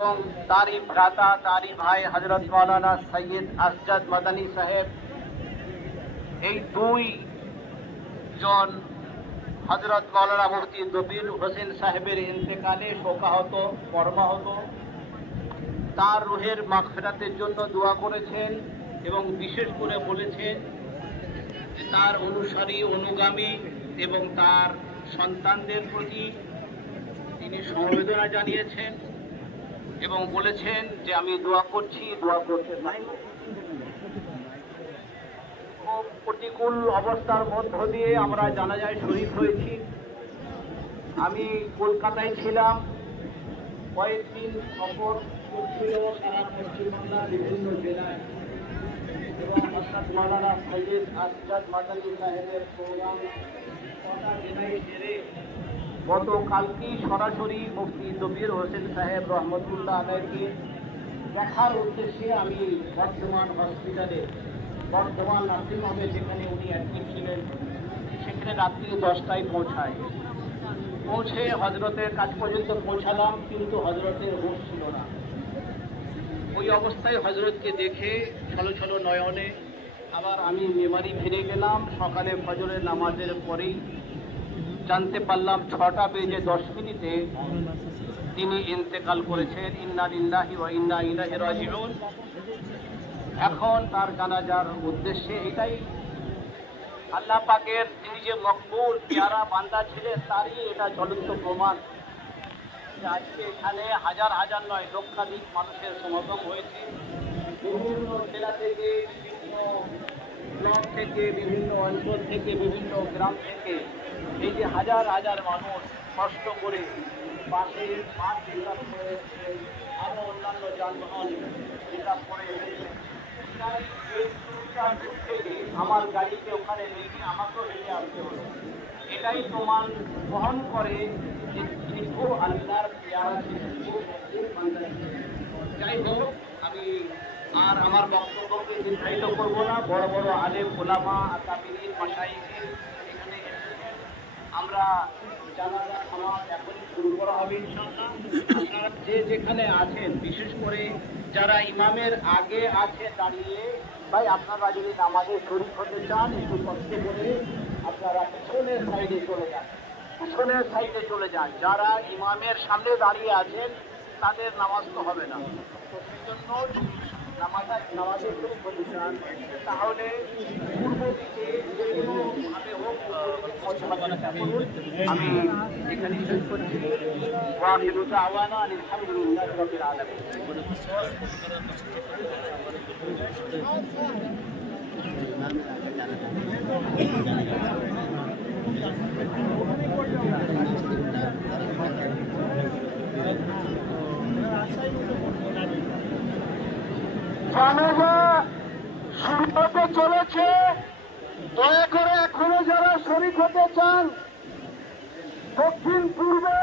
এবং তারই ভ্রাতা তারই ভাই হযরত মাওলানা সৈয়দ আসজাদ মাদানী সাহেব, এই দুই জন হযরত মাওলানা মুফতি দবির হোসেন সাহেবের ইন্তেকালে শোকাহত মর্মাহত। তার রুহের মাগফিরাতের জন্য দোয়া করেছেন এবং বিশেষ করে বলেছেন যে তার অনুসারী অনুগামী এবং তার সন্তানদের প্রতি তিনি সমবেদনা জানিয়েছেন এবং বলেছেন যে আমি দোয়া করছি, দোয়া করতে চাই। খুব প্রতিকূল অবস্থার মধ্য দিয়ে আমরা জানাজায় শরীক হয়েছি। আমি কলকাতায় ছিলাম, কয়েকদিন সফর করছিল সারা পশ্চিমবাংলার বিভিন্ন জেলায় এবং হযরত মাওলানা সৈয়দ আসজাদ মাদানী সাহেবের প্রোগ্রাম কটা জেলায় সেরে গতকালকেই সরাসরি মুফতি দবির হোসেন সাহেব রহমতুল্লাহ আলাইকে দেখার উদ্দেশ্যে আমি বর্ধমান হসপিটালে, বর্ধমান নার্সিং হোমে যেখানে উনি অ্যাডমিট ছিলেন, সেখানে রাত্রি 10টায় পৌঁছে হজরতের কাছ পর্যন্ত পৌঁছালাম, কিন্তু হজরতের হুঁশ ছিল না। ওই অবস্থায় হজরতকে দেখে ছলো ছলো নয়নে আবার আমি মেমারি ফিরে গেলাম। সকালে ফজরের নামাজের পরেই জানতে পারলাম 6টা বেজে 10 মিনিটে তিনি ইন্তেকাল করেছেন। ইন্না লিল্লাহি ওয়া ইন্না ইলাইহি রাজিউন। এখন তার জানাজার উদ্দেশ্যে এটাই আল্লাহ পাকের তিনি যে মকবুল পেয়ারা বান্দা ছিলেন তারই এটা জ্বলন্ত প্রমাণ। আজকে এখানে হাজার হাজার নয় লক্ষাধিক মানুষের সমাগম হয়েছে। বিভিন্ন জেলা থেকে, বিভিন্ন ব্লক থেকে, বিভিন্ন অঞ্চল থেকে, বিভিন্ন গ্রাম থেকে এই যে হাজার হাজার মানুষ কষ্ট করে বাসে মাঠ রিজার্ভ করে এসেছেন, আরও অন্যান্য যানবাহন রিজার্ভ করে এসেছেন। আমার গাড়িকে ওখানে রেখে আমাকেও হেঁটে আসতে হলো। এটাই প্রমাণ বহন করে যে তিনি খুব আল্লাহর পেয়ারা ছিলেন, খুব বান্দা ছিলেন। যাই হোক, আমি আর আমার বক্তব্যকে নির্ধারিত করব না। বড় বড় আলেম ওলামা আকাবিরিন মাশায়েখিন এখানে এসেছেন। আমরা জানাজা নামাজ এখনই শুরু করা হবে ইনশাআল্লাহ। আপনারা যে যেখানে আছেন, বিশেষ করে যারা ইমামের আগে আছে দাঁড়িয়ে, ভাই আপনারা যদি নামাজে শরীক হতে চান একটু কষ্ট করে আপনারা পিছনের সাইডে চলে যান। যারা ইমামের সামনে দাঁড়িয়ে আছেন তাদের নামাজ তো হবে না, তো সেই জন্য নামাজে শরীক হতে চান তাহলে পূর্ব দিকে যে কোনোভাবে হোক আমি এখানে শেষ করছি। ওয়াখিরু দাওয়ানা আলহামদুলিল্লাহি রাব্বিল আলামিন। জানাজা শুরু হতে চলেছে। দয়া করে এখনো যারা শরীক হতে চান দক্ষিণ পূর্বে